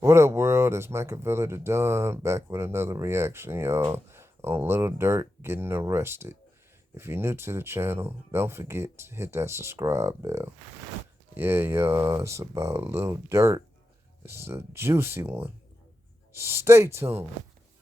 What up, world? It's Machiavelli the Don back with another reaction, y'all, on Lil Durk getting arrested. If you're new to the channel, don't forget to hit that subscribe bell. Yeah, y'all, it's about Lil Durk. This is a juicy one. Stay tuned.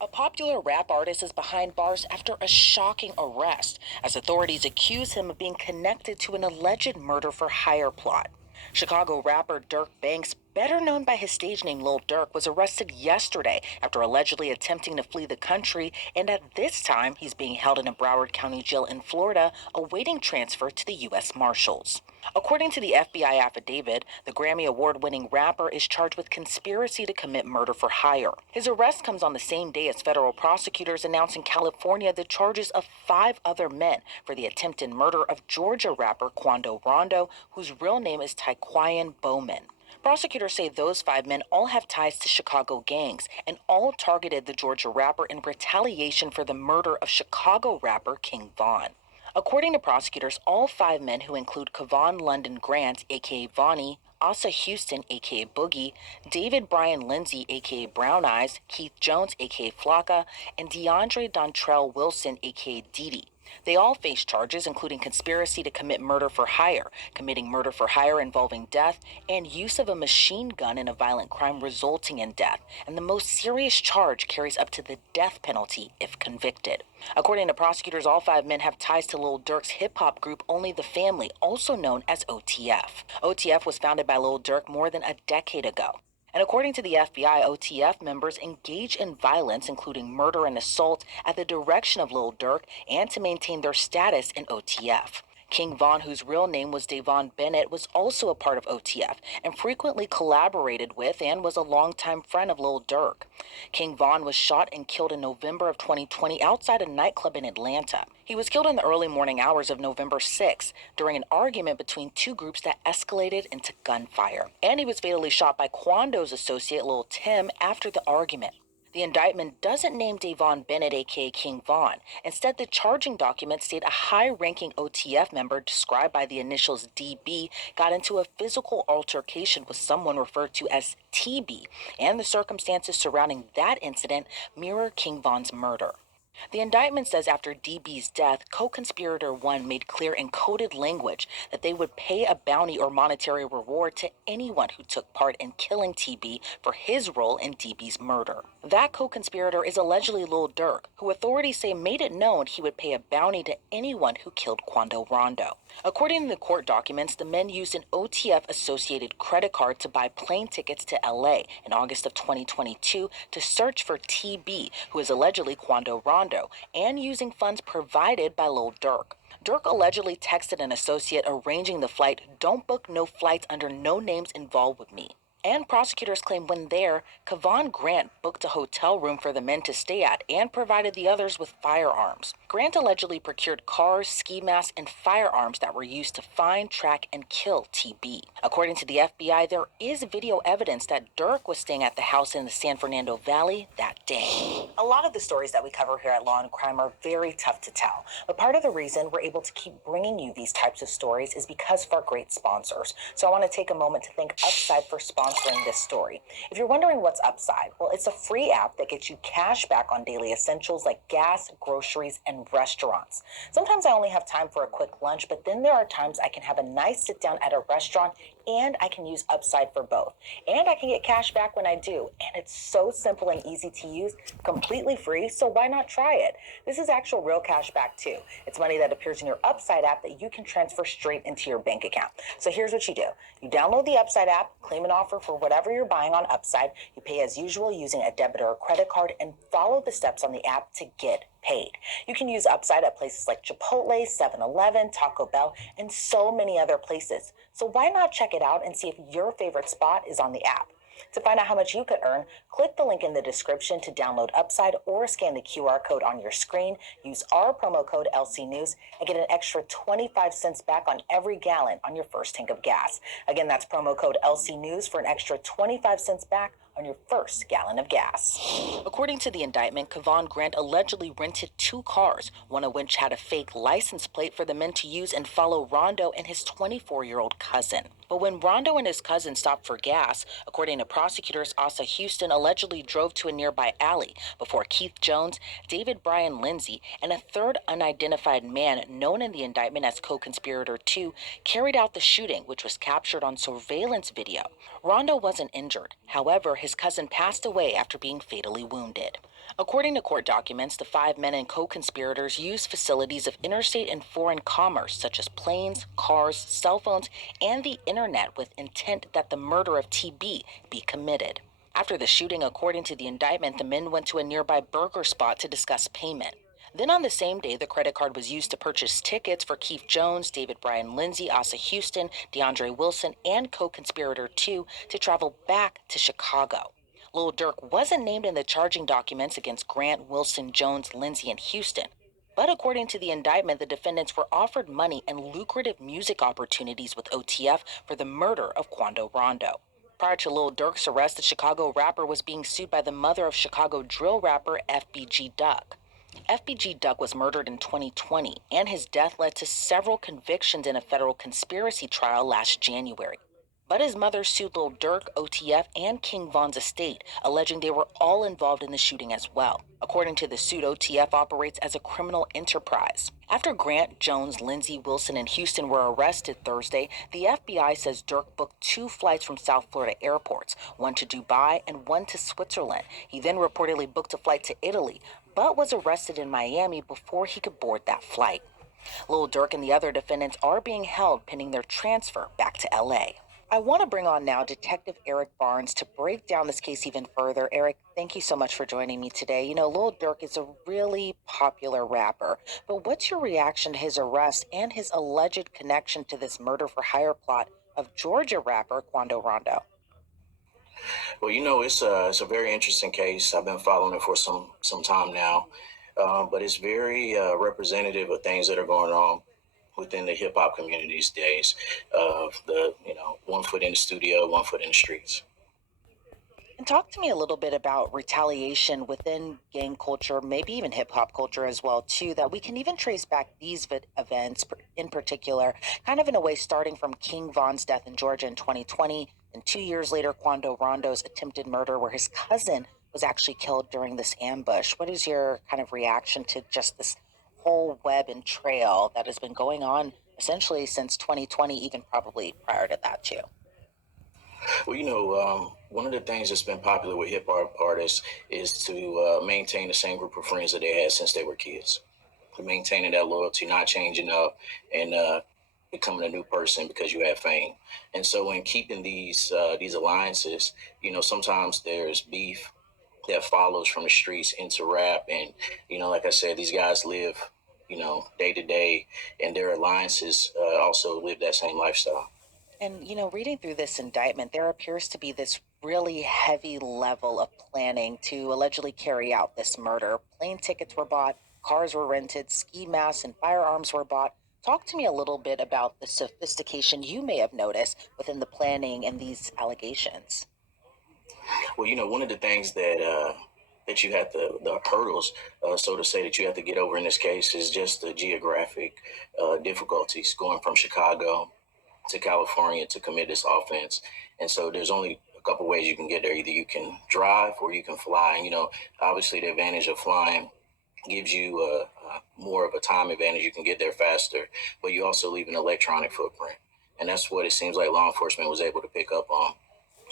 A popular rap artist is behind bars after a shocking arrest, as authorities accuse him of being connected to an alleged murder for hire plot. Chicago rapper Dirk Banks, better known by his stage name Lil Durk, was arrested yesterday after allegedly attempting to flee the country, and at this time he's being held in a Broward County jail in Florida, awaiting transfer to the U.S. Marshals. According to the FBI affidavit, the Grammy Award winning rapper is charged with conspiracy to commit murder for hire. His arrest comes on the same day as federal prosecutors announced in California the charges of 5 other men for the attempted murder of Georgia rapper Quando Rondo, whose real name is Tyquan Bowman. Prosecutors say those 5 men all have ties to Chicago gangs and all targeted the Georgia rapper in retaliation for the murder of Chicago rapper King Von. According to prosecutors, all 5 men, who include Kevon London Grant, aka Vonnie, Asa Houston, aka Boogie, David Brian Lindsay, aka Brown Eyes, Keith Jones, aka Flocka, and DeAndre Dontrell Wilson, aka Didi. They all face charges including conspiracy to commit murder for hire, committing murder for hire involving death, and use of a machine gun in a violent crime resulting in death. And the most serious charge carries up to the death penalty if convicted. According to prosecutors, all 5 men have ties to Lil Durk's hip-hop group Only the Family, also known as OTF. OTF was founded by Lil Durk more than a decade ago. And according to the FBI, OTF members engage in violence, including murder and assault, at the direction of Lil Durk and to maintain their status in OTF. King Von, whose real name was Davon Bennett, was also a part of OTF and frequently collaborated with and was a longtime friend of Lil Durk. King Von was shot and killed in November of 2020 outside a nightclub in Atlanta. He was killed in the early morning hours of November 6 during an argument between 2 groups that escalated into gunfire. And he was fatally shot by Quando's associate Lil Tim after the argument. The indictment doesn't name Davon Bennett, aka King Von. Instead, the charging documents state a high-ranking OTF member described by the initials DB got into a physical altercation with someone referred to as TB, and the circumstances surrounding that incident mirror King Von's murder. The indictment says after DB's death, co-conspirator 1 made clear in coded language that they would pay a bounty or monetary reward to anyone who took part in killing TB for his role in DB's murder. That co-conspirator is allegedly Lil Durk, who authorities say made it known he would pay a bounty to anyone who killed Quando Rondo. According to the court documents, the men used an OTF-associated credit card to buy plane tickets to LA in August of 2022 to search for TB, who is allegedly Quando Rondo, and using funds provided by Lil Durk. Durk allegedly texted an associate arranging the flight, "Don't book no flights under no names involved with me." And prosecutors claim when there, Kevon Grant booked a hotel room for the men to stay at and provided the others with firearms. Grant allegedly procured cars, ski masks, and firearms that were used to find, track, and kill TB. According to the FBI, there is video evidence that Durk was staying at the house in the San Fernando Valley that day. A lot of the stories that we cover here at Law and Crime are very tough to tell, but part of the reason we're able to keep bringing you these types of stories is because of our great sponsors. So I want to take a moment to thank Upside for sponsoring this story. If you're wondering what's Upside, well, it's a free app that gets you cash back on daily essentials like gas, groceries, and restaurants. Sometimes I only have time for a quick lunch, but then there are times I can have a nice sit down at a restaurant and I can use Upside for both. And I can get cash back when I do. And it's so simple and easy to use, completely free, so why not try it? This is actual real cash back too. It's money that appears in your Upside app that you can transfer straight into your bank account. So here's what you do. You download the Upside app, claim an offer for whatever you're buying on Upside, you pay as usual using a debit or a credit card, and follow the steps on the app to get paid. You can use Upside at places like Chipotle, 7-Eleven, Taco Bell, and so many other places. So why not check it out and see if your favorite spot is on the app? To find out how much you could earn, click the link in the description to download Upside or scan the QR code on your screen. Use our promo code LC News and get an extra 25 cents back on every gallon on your first tank of gas. Again, that's promo code LC News for an extra 25 cents back on your first gallon of gas. According to the indictment, Kevon Grant allegedly rented 2 cars, one of which had a fake license plate for the men to use and follow Rondo and his 24-year-old cousin. But when Rondo and his cousin stopped for gas, according to prosecutors, Asa Houston allegedly drove to a nearby alley before Keith Jones, David Brian Lindsay, and a third unidentified man known in the indictment as co-conspirator 2 carried out the shooting, which was captured on surveillance video. Rondo wasn't injured. However, his cousin passed away after being fatally wounded. According to court documents, the 5 men and co-conspirators used facilities of interstate and foreign commerce, such as planes, cars, cell phones, and the internet with intent that the murder of TB be committed. After the shooting, according to the indictment, the men went to a nearby burger spot to discuss payment. Then on the same day, the credit card was used to purchase tickets for Keith Jones, David Brian Lindsay, Asa Houston, DeAndre Wilson, and co-conspirator 2 to travel back to Chicago. Lil Durk wasn't named in the charging documents against Grant, Wilson, Jones, Lindsay, and Houston. But according to the indictment, the defendants were offered money and lucrative music opportunities with OTF for the murder of Quando Rondo. Prior to Lil Durk's arrest, the Chicago rapper was being sued by the mother of Chicago drill rapper FBG Duck. FBG Duck was murdered in 2020, and his death led to several convictions in a federal conspiracy trial last January. But his mother sued Lil Durk, OTF, and King Von's estate, alleging they were all involved in the shooting as well. According to the suit, OTF operates as a criminal enterprise. After Grant, Jones, Lindsay, Wilson, and Houston were arrested Thursday, the FBI says Durk booked 2 flights from South Florida airports, one to Dubai and one to Switzerland. He then reportedly booked a flight to Italy, but was arrested in Miami before he could board that flight. Lil Durk and the other defendants are being held pending their transfer back to LA. I want to bring on now Detective Eric Barnes to break down this case even further. Eric, thank you so much for joining me today. You know, Lil Durk is a really popular rapper, but what's your reaction to his arrest and his alleged connection to this murder for hire plot of Georgia rapper Quando Rondo? Well, it's a very interesting case. I've been following it for some time now, but it's very representative of things that are going on within the hip hop community these days. Of the one foot in the studio, one foot in the streets. And talk to me a little bit about retaliation within gang culture, maybe even hip hop culture as well, too, that we can even trace back these events in particular, kind of in a way starting from King Von's death in Georgia in 2020, and 2 years later, Quando Rondo's attempted murder, where his cousin was actually killed during this ambush. What is your kind of reaction to just this whole web and trail that has been going on essentially since 2020, even probably prior to that, too? Well, one of the things that's been popular with hip hop artists is to maintain the same group of friends that they had since they were kids. Maintaining that loyalty, not changing up, and becoming a new person because you have fame. And so, in keeping these alliances, sometimes there's beef that follows from the streets into rap, and like I said, these guys live, day to day, and their alliances also live that same lifestyle. And, reading through this indictment, there appears to be this really heavy level of planning to allegedly carry out this murder. Plane tickets were bought, cars were rented, ski masks and firearms were bought. Talk to me a little bit about the sophistication you may have noticed within the planning and these allegations. Well, one of the things that you have to the hurdles, so to say, that you have to get over in this case is just the geographic difficulties going from Chicago to California to commit this offense. And so there's only a couple ways you can get there. Either you can drive or you can fly. And obviously the advantage of flying gives you more of a time advantage. You can get there faster, but you also leave an electronic footprint. And that's what it seems like law enforcement was able to pick up on,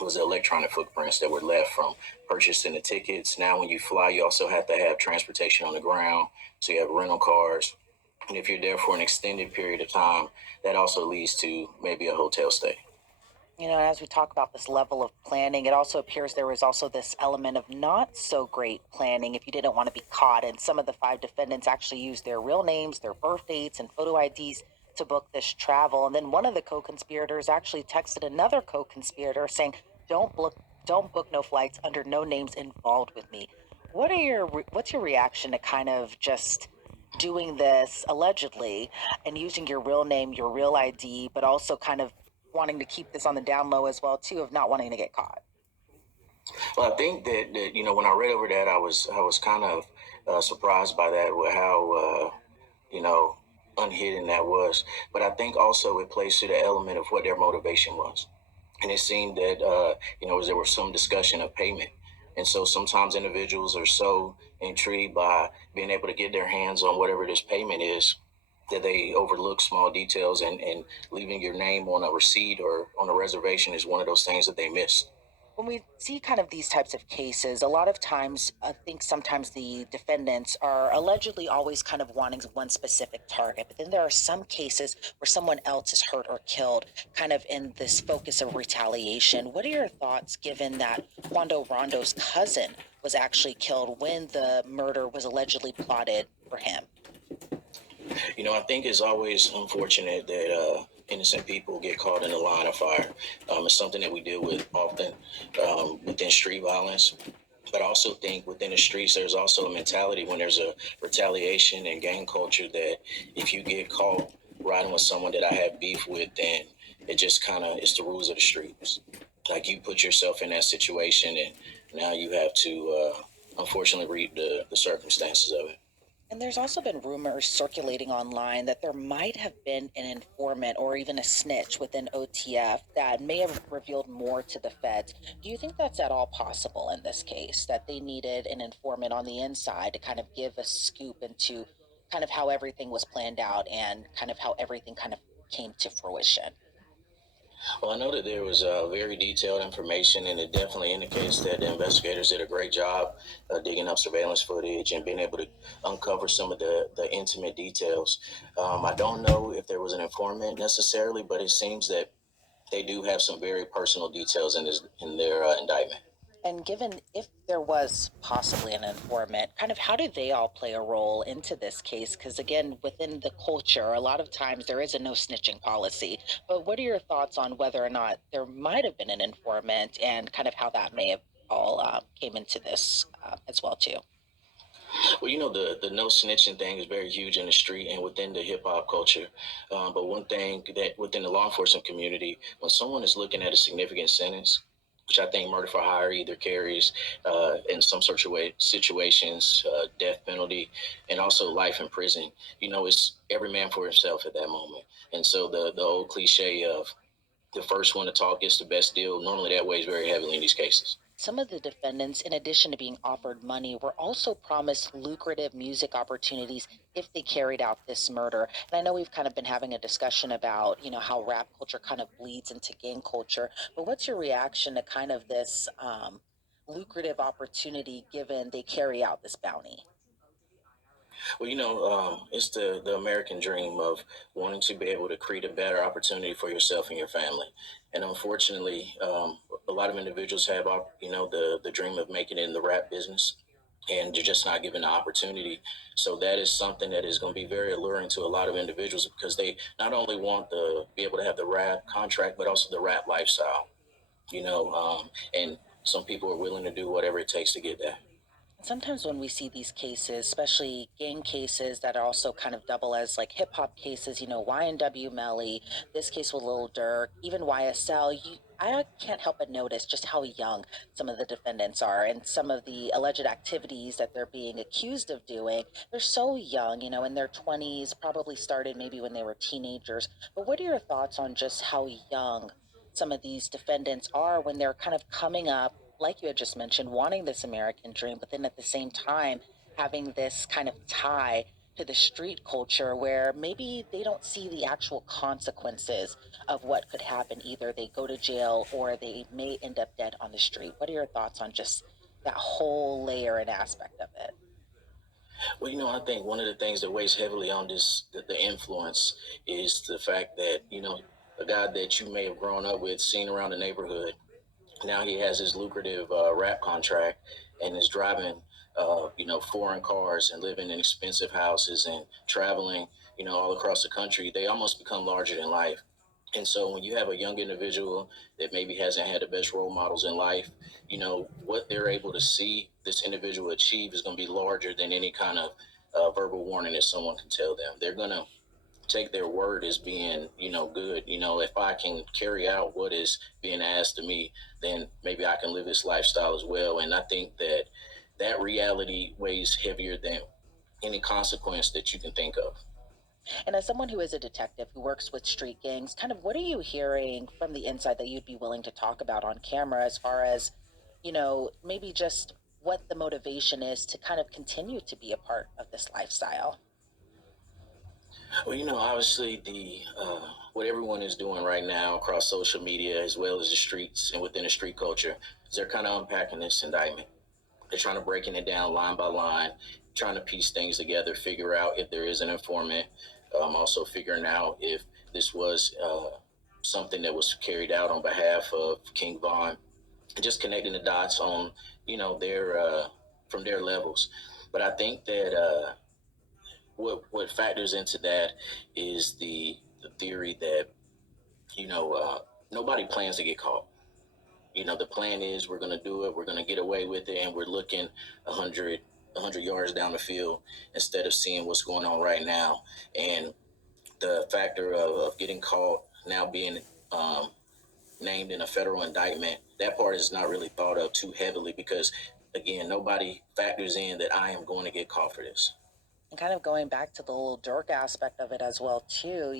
was the electronic footprints that were left from purchasing the tickets. Now, when you fly, you also have to have transportation on the ground. So you have rental cars. And if you're there for an extended period of time, that also leads to maybe a hotel stay. As we talk about this level of planning, it also appears there was also this element of not so great planning if you didn't want to be caught. And some of the 5 defendants actually used their real names, their birth dates, and photo IDs to book this travel. And then one of the co-conspirators actually texted another co-conspirator saying, don't book no flights under no names involved with me. What's your reaction to kind of just doing this allegedly and using your real name, your real ID, but also kind of wanting to keep this on the down low as well too, of not wanting to get caught? Well, I think that when I read over that, I was kind of surprised by that with how you know unhidden that was. But I think also it plays to the element of what their motivation was, and it seemed that there was some discussion of payment, and so sometimes individuals are so intrigued by being able to get their hands on whatever this payment is that they overlook small details, and leaving your name on a receipt or on a reservation is one of those things that they miss. When we see kind of these types of cases, a lot of times, I think sometimes the defendants are allegedly always kind of wanting one specific target, but then there are some cases where someone else is hurt or killed, kind of in this focus of retaliation. What are your thoughts given that Quando Rondo's cousin was actually killed when the murder was allegedly plotted for him? I think it's always unfortunate that innocent people get caught in the line of fire. It's something that we deal with often within street violence. But I also think within the streets, there's also a mentality when there's a retaliation and gang culture that if you get caught riding with someone that I have beef with, then it just kind of it's the rules of the streets. Like you put yourself in that situation, and now you have to unfortunately read the circumstances of it. And there's also been rumors circulating online that there might have been an informant or even a snitch within OTF that may have revealed more to the feds. Do you think that's at all possible in this case, that they needed an informant on the inside to kind of give a scoop into kind of how everything was planned out and kind of how everything kind of came to fruition? Well, I know that there was very detailed information, and it definitely indicates that the investigators did a great job digging up surveillance footage and being able to uncover some of the intimate details. I don't know if there was an informant necessarily, but it seems that they do have some very personal details in their indictment. And given if there was possibly an informant, kind of how do they all play a role into this case? Because again, within the culture, a lot of times there is a no snitching policy. But what are your thoughts on whether or not there might have been an informant and kind of how that may have all came into this as well too? Well, the no snitching thing is very huge in the street and within the hip hop culture. But one thing that within the law enforcement community, when someone is looking at a significant sentence, which I think murder for hire either carries in some sort of situations, death penalty, and also life in prison. It's every man for himself at that moment. And so the old cliche of the first one to talk gets the best deal, normally that weighs very heavily in these cases. Some of the defendants, in addition to being offered money, were also promised lucrative music opportunities if they carried out this murder. And I know we've kind of been having a discussion about, how rap culture kind of bleeds into gang culture. But what's your reaction to kind of this lucrative opportunity given they carry out this bounty? Well, it's the American dream of wanting to be able to create a better opportunity for yourself and your family. And unfortunately, a lot of individuals have, the dream of making it in the rap business, and they're just not given the opportunity. So that is something that is going to be very alluring to a lot of individuals because they not only want to be able to have the rap contract, but also the rap lifestyle. And some people are willing to do whatever it takes to get that. Sometimes when we see these cases, especially gang cases that also kind of double as like hip hop cases, YNW Melly, this case with Lil Durk, even YSL, I can't help but notice just how young some of the defendants are and some of the alleged activities that they're being accused of doing. They're so young, in their 20s, probably started maybe when they were teenagers. But what are your thoughts on just how young some of these defendants are when they're kind of coming up, like you had just mentioned, wanting this American dream, but then at the same time having this kind of tie to the street culture where maybe they don't see the actual consequences of what could happen. Either they go to jail or they may end up dead on the street. What are your thoughts on just that whole layer and aspect of it? Well, I think one of the things that weighs heavily on the influence is the fact that, a guy that you may have grown up with, seen around the neighborhood, now he has his lucrative rap contract and is driving, foreign cars and living in expensive houses and traveling, all across the country. They almost become larger than life. And so when you have a young individual that maybe hasn't had the best role models in life, what they're able to see this individual achieve is going to be larger than any kind of verbal warning that someone can tell them. They're going to take their word as being, good. If I can carry out what is being asked of me, then maybe I can live this lifestyle as well. And I think that that reality weighs heavier than any consequence that you can think of. And as someone who is a detective who works with street gangs, kind of what are you hearing from the inside that you'd be willing to talk about on camera as far as, maybe just what the motivation is to kind of continue to be a part of this lifestyle? Well, obviously the what everyone is doing right now across social media as well as the streets and within the street culture is they're kind of unpacking this indictment. They're trying to breaking it down line by line, trying to piece things together, figure out if there is an informant, also figuring out if this was something that was carried out on behalf of King Von, and just connecting the dots on, their from their levels. But I think that what factors into that is the theory that nobody plans to get caught. The plan is we're going to do it, we're going to get away with it, and we're looking 100 100 yards down the field instead of seeing what's going on right now. And the factor of getting caught now being um, named in a federal indictment, that part is not really thought of too heavily because, again, nobody factors in that I am going to get caught for this. And kind of going back to the Lil Durk aspect of it as well too,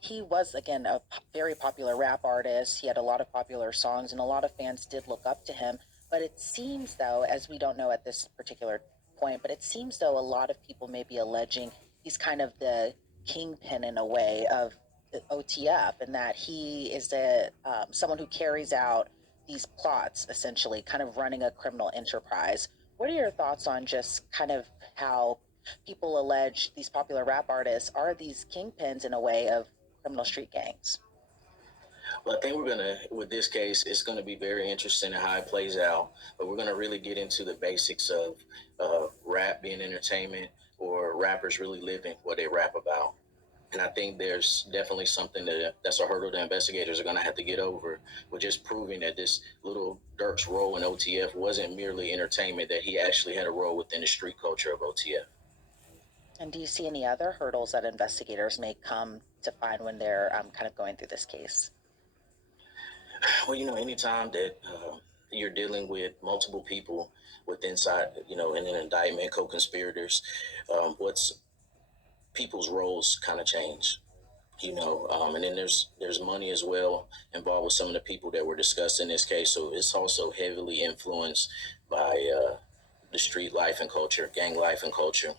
he was again a very popular rap artist. He had a lot of popular songs, and a lot of fans did look up to him. But it seems though, as we don't know at this particular point, but it seems though a lot of people may be alleging he's kind of the kingpin in a way of the OTF, and that he is a someone who carries out these plots, essentially, kind of running a criminal enterprise. What are your thoughts on just kind of how people allege these popular rap artists are these kingpins in a way of criminal street gangs? Well, I think with this case, it's gonna be very interesting in how it plays out. But we're gonna really get into the basics of rap being entertainment or rappers really living what they rap about. And I think there's definitely something that's a hurdle that investigators are going to have to get over, with just proving that this little Dirk's role in OTF wasn't merely entertainment; that he actually had a role within the street culture of OTF. And do you see any other hurdles that investigators may come to find when they're kind of going through this case? Well, anytime that you're dealing with multiple people with inside, in an indictment, co-conspirators, what's people's roles kind of change. And then there's money as well involved with some of the people that were discussed in this case. So it's also heavily influenced by the street life and culture, gang life and culture.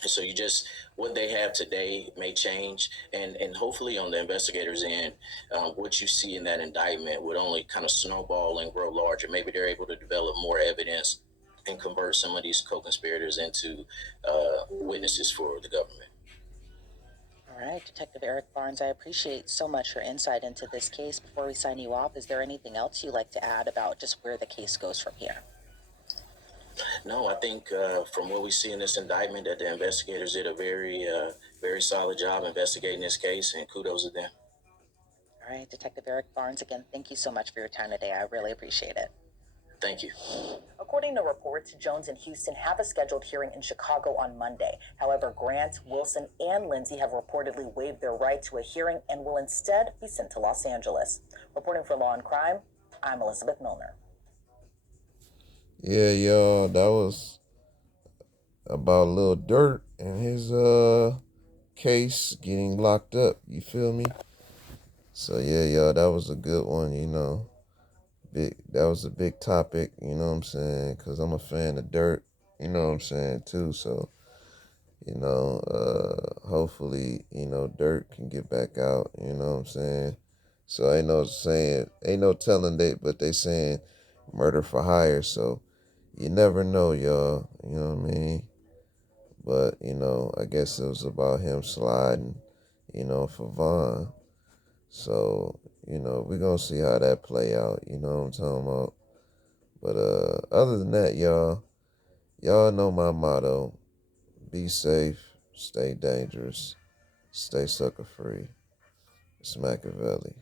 And so you just what they have today may change, and hopefully on the investigators end, what you see in that indictment would only kind of snowball and grow larger. Maybe they're able to develop more evidence and convert some of these co-conspirators into witnesses for the government. All right, Detective Eric Barnes, I appreciate so much your insight into this case. Before we sign you off, is there anything else you'd like to add about just where the case goes from here? No, I think from what we see in this indictment, that the investigators did a very solid job investigating this case, and kudos to them. All right, Detective Eric Barnes, again, thank you so much for your time today. I really appreciate it. Thank you. According to reports, Jones and Houston have a scheduled hearing in Chicago on Monday. However, Grant, Wilson, and Lindsay have reportedly waived their right to a hearing and will instead be sent to Los Angeles. Reporting for Law and Crime, I'm Elizabeth Milner. Yeah, y'all, that was about Lil Durk and his case getting locked up. You feel me? So yeah, y'all, that was a good one. Big. That was a big topic. You know what I'm saying? Cause I'm a fan of Durk. You know what I'm saying too. So hopefully Durk can get back out. You know what I'm saying? So ain't no telling but they saying murder for hire. So you never know, y'all. You know what I mean? But, I guess it was about him sliding, for Vaughn. So, we're going to see how that play out. You know what I'm talking about? But other than that, y'all know my motto. Be safe, stay dangerous, stay sucker free. It's Machiavelli.